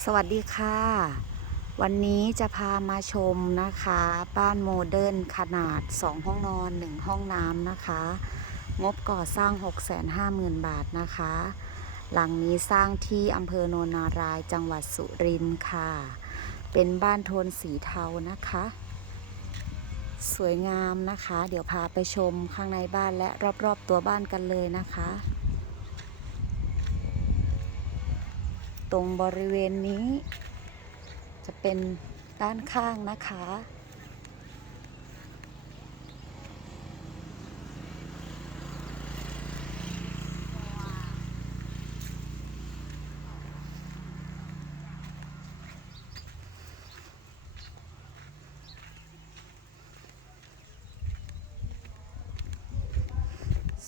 สวัสดีค่ะ วันนี้จะพามาชมนะคะ บ้านโมเดิร์นขนาด 2 ห้องนอน 1 ห้องน้ำนะคะ งบก่อสร้าง 650,000 บาทนะคะ หลังนี้สร้างที่อำเภอโนนารายจังหวัดสุรินทร์ค่ะ เป็นบ้านโทนสีเทานะคะ สวยงามนะคะ เดี๋ยวพาไปชมข้างในบ้านและรอบๆตัวบ้านกันเลยนะคะ ตรงบริเวณนี้ จะเป็นด้านข้างนะคะ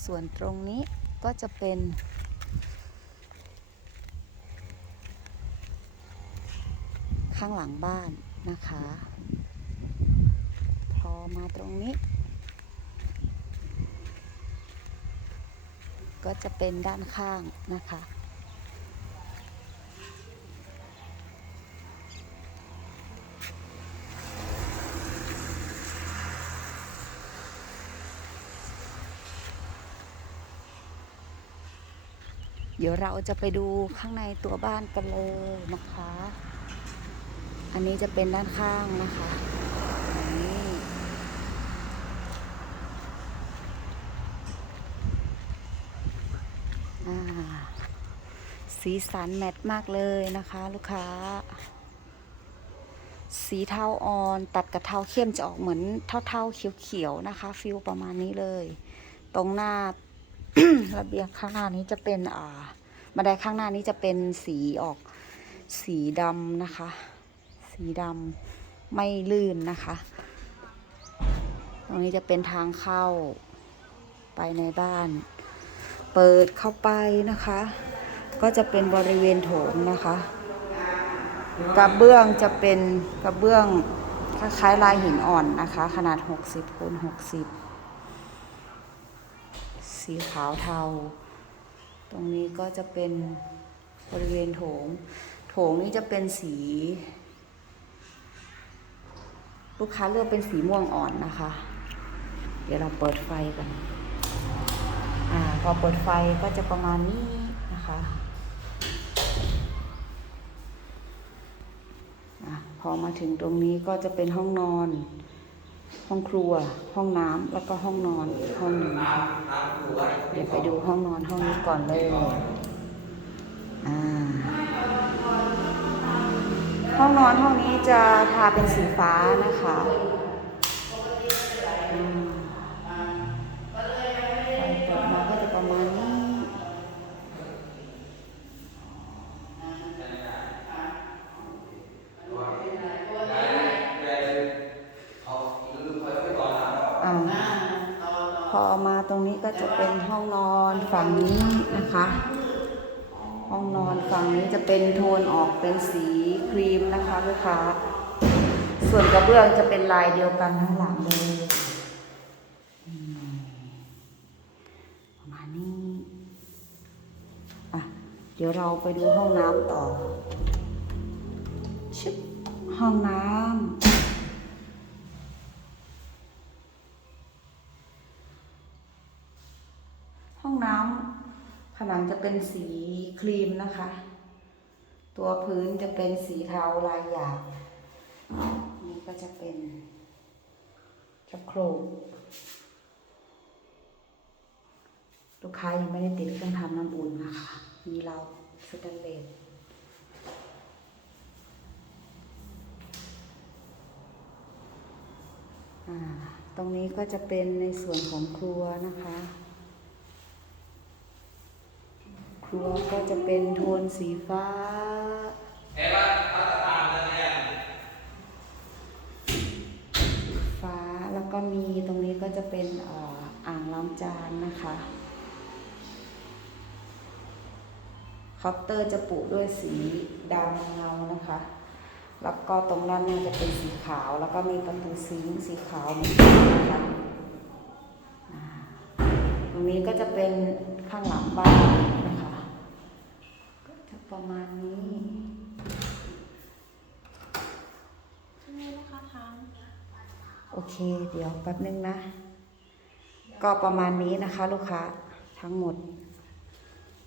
ส่วนตรงนี้ก็จะเป็น ข้างหลังบ้านนะคะ พอมาตรงนี้ ก็จะเป็นด้านข้างนะคะเดี๋ยวเราจะไปดูข้างในตัวบ้านกันเลยนะคะ อันนี้จะเป็นด้านข้างนะคะสีสันแมทมากเลยนะคะ ลูกค้า สีเทาอ่อนตัดกับเทาเข้มจะออกเหมือนเทาๆเขียวๆนะคะ ฟิลประมาณนี้เลย ตรงหน้าระเบียงข้างหน้านี้จะเป็นอ่าบันไดข้างหน้านี้จะเป็นสีออกสีดำนะคะ สีดำไม่ลื่นนะคะ ตรงนี้จะเป็นทางเข้าไปในบ้าน เปิดเข้าไปนะคะ ก็จะเป็นบริเวณโถงนะคะกระเบื้องจะเป็นกระเบื้องคล้ายๆลายหินอ่อนนะคะ ขนาด 60คูณ60 สีขาวเทา ตรงนี้ก็จะเป็นบริเวณโถง โถงนี้จะเป็นสี ลูกค้าเลือกเป็นสีม่วงอ่อนนะคะ เดี๋ยวเราเปิดไฟกันอ่าพอเปิดไฟก็จะประมาณนี้นะคะอะพอมาถึงตรงนี้ก็จะเป็นห้องนอน ห้องครัว ห้องน้ำแล้วก็ห้องนอนห้องหนึ่งนะคะเดี๋ยวไปดูห้องนอนห้องนี้ก่อนเลยอ่า ห้องนอนห้องนี้จะทาเป็นสีฟ้านะคะมไฟเก็จะประมาณนี้อ่าพอมาตรงนี้ก็จะเป็นห้องนอนฝั่งนี้นะคะ ห้องนอนฝั่งนี้จะเป็นโทนออกเป็นสีครีมนะคะลูกค้า ส่วนกระเบื้องจะเป็นลายเดียวกันทั้งหลังเลยประมาณนี้อะเดี๋ยวเราไปดูห้องน้ำต่อชึบห้องน้ำห้องน้ำ ผนังจะเป็นสีครีมนะคะ ตัวพื้นจะเป็นสีเทาลายหยาบนี่ก็จะเป็นชักโครกลูกค้ายังไม่ได้ติดเครื่องทำน้ำอุ่นนะคะ มีเราสแตนเลสตรงนี้ก็จะเป็นในส่วนของครัวนะคะ ครัวก็จะเป็นโทนสีฟ้า ฟ้าแล้วก็มีตรงนี้ก็จะเป็นอ่อางล้างจานนะคะเคาน์เตอร์จะปุด้วยสีดำเงานะคะ แล้วก็ตรงนั้นนี่ยจะเป็นสีขาว แล้วก็มีประตูซิงสีขาวเหมือนกันนะคะตรงนี้ก็จะเป็นข้างหลังบ้าน ประมาณนี้ที่นี่คะทางโอเค เดี๋ยวแป๊บนึงนะ ก็ประมาณนี้นะคะ ลูกค้าทั้งหมด